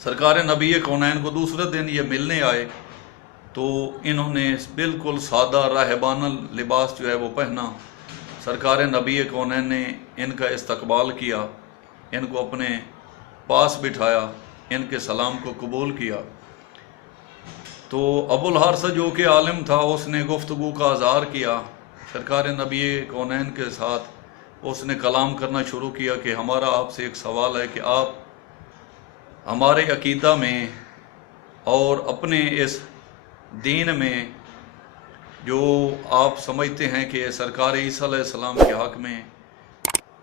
سرکار نبی کونین کو دوسرے دن یہ ملنے آئے تو انہوں نے بالکل سادہ راہبانہ لباس جو ہے وہ پہنا۔ سرکار نبی کونین نے ان کا استقبال کیا، ان کو اپنے پاس بٹھایا، ان کے سلام کو قبول کیا۔ تو ابو الحارث جو کہ عالم تھا اس نے گفتگو کا اظہار کیا سرکار نبی کونین کے ساتھ۔ اس نے کلام کرنا شروع کیا کہ ہمارا آپ سے ایک سوال ہے کہ آپ ہمارے عقیدہ میں اور اپنے اس دین میں جو آپ سمجھتے ہیں کہ سرکار عیسیٰ علیہ السلام کے حق میں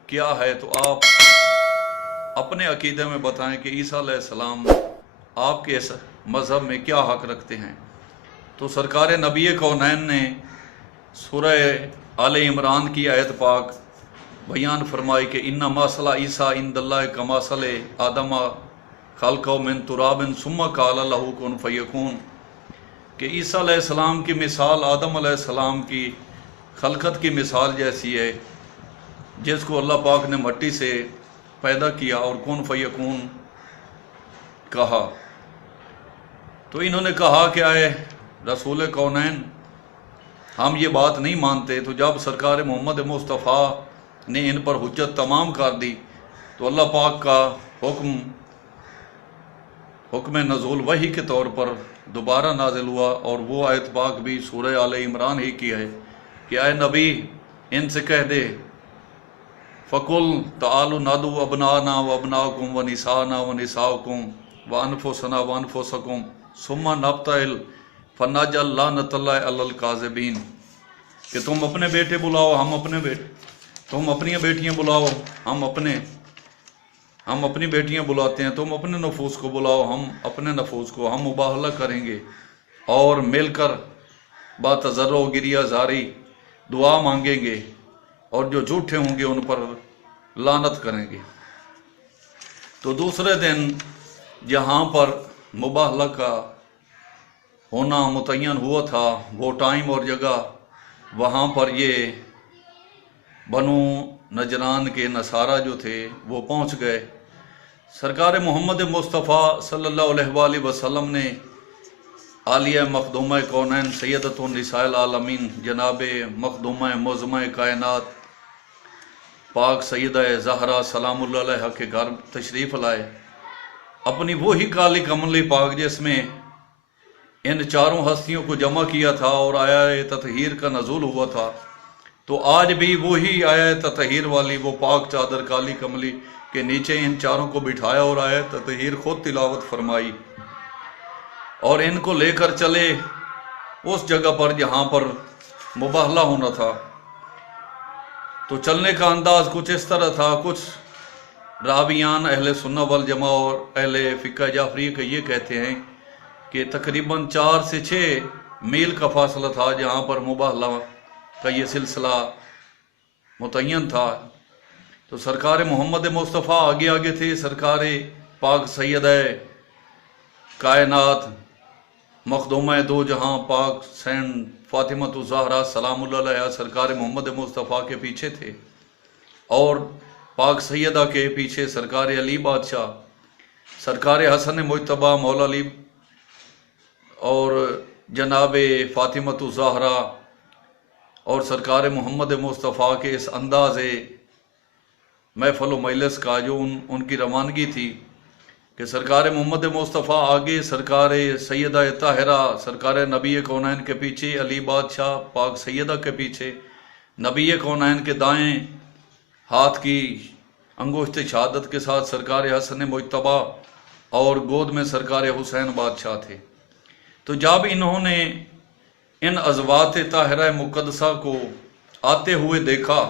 کیا ہے، تو آپ اپنے عقیدے میں بتائیں کہ عیسیٰ علیہ السلام آپ کے اس مذہب میں کیا حق رکھتے ہیں۔ تو سرکار نبی کونین نے سورہ آل عمران کی آیت پاک بیان فرمائی کہ ان مثل عیسیٰ عند اللہ کمثل آدم خلقہ من تراب ثم قال له کن فیکون، کہ عیسیٰ علیہ السلام کی مثال آدم علیہ السلام کی خلقت کی مثال جیسی ہے، جس کو اللہ پاک نے مٹی سے پیدا کیا اور کن فیکون کہا۔ تو انہوں نے کہا کہ اے رسول کونین، ہم یہ بات نہیں مانتے۔ تو جب سرکار محمد مصطفیٰ نے ان پر حجت تمام کر دی تو اللہ پاک کا حکم نزول وحی کے طور پر دوبارہ نازل ہوا، اور وہ آیت پاک بھی سورہ آل عمران ہی کی ہے کہ اے نبی ان سے کہہ دے فَقُلْ تَعَالُوا نَدْعُوا أَبْنَاءَنَا وَأَبْنَاءَكُمْ وَنِسَاءَنَا وَنِسَاءَكُمْ وَأَنفُسَنَا وَأَنفُسَكُمْ ثُمَّ نَبْتَهِلْ فَنَجْعَلْ لَعْنَةَ اللَّهِ عَلَى الْكَاذِبِينَ، کہ تم اپنے بیٹے بلاؤ ہم اپنے بیٹے، تم اپنی بیٹیاں بلاؤ ہم اپنی بیٹیاں بلاتے ہیں، تم اپنے نفوس کو بلاؤ ہم اپنے نفوس کو، ہم مباہلہ کریں گے اور مل کر باتضرع و گریہ زاری دعا مانگیں گے، اور جو جھوٹے ہوں گے ان پر لعنت کریں گے۔ تو دوسرے دن جہاں پر مباہلہ کا ہونا متعین ہوا تھا، وہ ٹائم اور جگہ، وہاں پر یہ بنو نجران کے نصارہ جو تھے وہ پہنچ گئے۔ سرکار محمد مصطفیٰ صلی اللہ علیہ وآلہ وسلم نے عالیہ مخدومہ کونین سیدۃ النساء العالمین جناب مخدومہ معظمہ کائنات پاک سیدہ زہرا سلام اللہ علیہ کے گھر تشریف لائے، اپنی وہی کالی کملی پاک جس میں ان چاروں ہستیوں کو جمع کیا تھا اور آیہ تطہیر کا نزول ہوا تھا۔ تو آج بھی وہی آیہ تطہیر والی وہ پاک چادر کالی کملی کے نیچے ان چاروں کو بٹھایا اور آیہ تطہیر خود تلاوت فرمائی، اور ان کو لے کر چلے اس جگہ پر جہاں پر مباہلہ ہونا تھا۔ تو چلنے کا انداز کچھ اس طرح تھا، کچھ راویان اہل سنہ والجماع اور اہل فقہ جعفری کا یہ کہتے ہیں کہ تقریباً 4 سے 6 میل کا فاصلہ تھا جہاں پر مباہلہ کا یہ سلسلہ متعین تھا۔ تو سرکار محمد مصطفیٰ آگے آگے تھے، سرکار پاک سیدہ کائنات مخدومہ دو جہاں پاک سین فاطمہ الزہرا سلام اللہ علیہا سرکار محمد مصطفیٰ کے پیچھے تھے، اور پاک سیدہ کے پیچھے سرکار علی بادشاہ، سرکار حسن مجتبیٰ مولا علی اور جناب فاطمہ الزہرا، اور سرکار محمد مصطفیٰ کے اس انداز محفل و مجلس کا جو ان کی روانگی تھی کہ سرکار محمد مصطفیٰ آگے، سرکار سیدہ طاہرہ سرکار نبی کونین کے پیچھے، علی بادشاہ پاک سیدہ کے پیچھے، نبی کونین کے دائیں ہاتھ کی انگشت شہادت کے ساتھ سرکار حسن مجتبیٰ، اور گود میں سرکار حسین بادشاہ تھے۔ تو جب انہوں نے ان ازوات طاہرہ مقدسہ کو آتے ہوئے دیکھا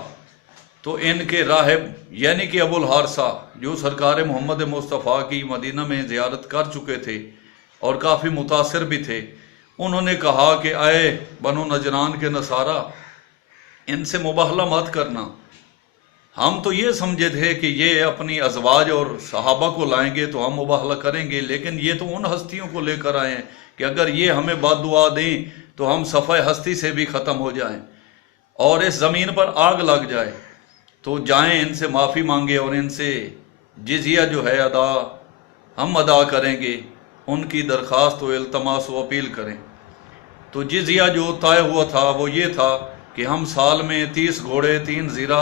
تو ان کے راہب یعنی کہ ابو الحارثہ جو سرکار محمد مصطفیٰ کی مدینہ میں زیارت کر چکے تھے اور کافی متاثر بھی تھے، انہوں نے کہا کہ اے بنو نجران کے نصارہ، ان سے مباہلہ مت کرنا، ہم تو یہ سمجھے تھے کہ یہ اپنی ازواج اور صحابہ کو لائیں گے تو ہم مباہلہ کریں گے، لیکن یہ تو ان ہستیوں کو لے کر آئے ہیں کہ اگر یہ ہمیں بد دعا دیں تو ہم صفحہ ہستی سے بھی ختم ہو جائیں اور اس زمین پر آگ لگ جائے۔ تو جائیں ان سے معافی مانگے اور ان سے جزیہ جو ہے ادا ہم ادا کریں گے، ان کی درخواست و التماس و اپیل کریں۔ تو جزیہ جو طے ہوا تھا وہ یہ تھا کہ ہم سال میں 30 گھوڑے، 3 زیرہ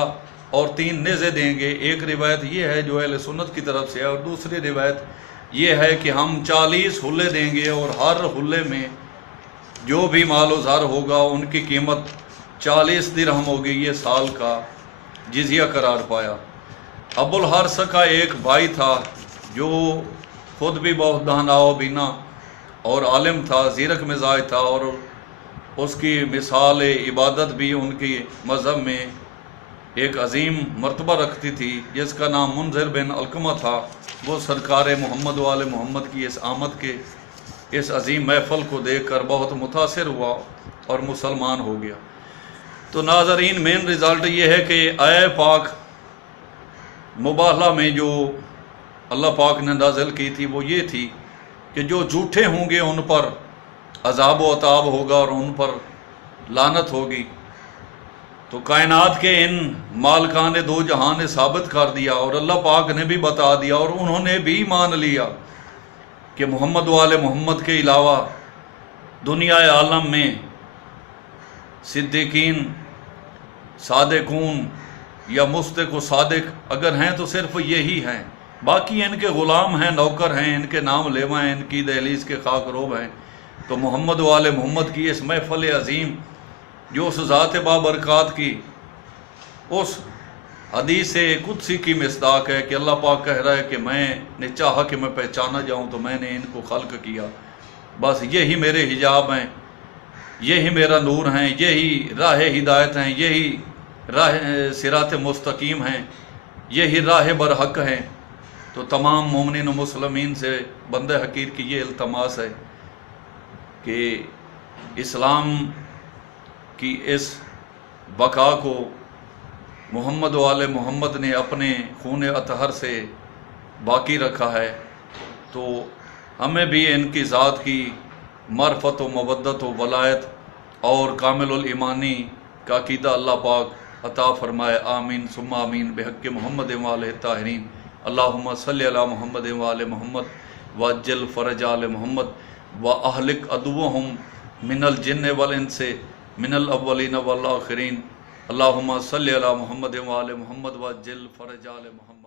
اور 3 نیزے دیں گے۔ ایک روایت یہ ہے جو اہل سنت کی طرف سے ہے، اور دوسری روایت یہ ہے کہ ہم 40 حلے دیں گے، اور ہر حلے میں جو بھی مال و زر ہوگا ان کی قیمت 40 درہم ہوگی۔ یہ سال کا جزیہ قرار پایا۔ ابو الحارث کا ایک بھائی تھا جو خود بھی بہت دانا و بینا اور عالم تھا، زیرک مزاج تھا، اور اس کی مثال عبادت بھی ان کی مذہب میں ایک عظیم مرتبہ رکھتی تھی، جس کا نام منذر بن علقمہ تھا۔ وہ سرکار محمد و آل محمد کی اس آمد کے اس عظیم محفل کو دیکھ کر بہت متاثر ہوا اور مسلمان ہو گیا۔ تو ناظرین، مین رزلٹ یہ ہے کہ آیہ پاک مباہلہ میں جو اللہ پاک نے نازل کی تھی وہ یہ تھی کہ جو جھوٹے ہوں گے ان پر عذاب و عطاب ہوگا اور ان پر لعنت ہوگی۔ تو کائنات کے ان مالکان دو جہاں نے ثابت کر دیا، اور اللہ پاک نے بھی بتا دیا، اور انہوں نے بھی مان لیا کہ محمد و آل محمد کے علاوہ دنیا عالم میں صدیقین، صادقون یا مصدق و صادق اگر ہیں تو صرف یہی ہیں، باقی ان کے غلام ہیں، نوکر ہیں، ان کے نام لیوا ہیں، ان کی دہلیز کے خاک روب ہیں۔ تو محمد و آل محمد کی اس محفل عظیم جو اس ذات بابرکات کی اس حدیث قدسی کی مصداق ہے کہ اللہ پاک کہہ رہا ہے کہ میں نے چاہا کہ میں پہچانا جاؤں تو میں نے ان کو خلق کیا، بس یہی میرے حجاب ہیں، یہی میرا نور ہیں، یہی راہ ہدایت ہیں، یہی راہ صراط مستقیم ہیں، یہی راہ برحق ہیں۔ تو تمام مومنین و مسلمین سے بندہ حقیر کی یہ التماس ہے کہ اسلام کی اس بقا کو محمد و آل محمد نے اپنے خون اطہر سے باقی رکھا ہے، تو ہمیں بھی ان کی ذات کی معرفت و مودت و ولایت اور کامل الایمانی کا عقیدہ اللہ پاک عطا فرمائے۔ آمین ثم آمین بحق محمد و آلہ الطاہرین۔ اللہم صلی علی محمد و آل محمد وعجل فرج آل محمد واہلک عدوہم من الجن والانس من الاولین والآخرین۔ اللہم صلی علی محمد و آل محمد وعجل فرج آل محمد۔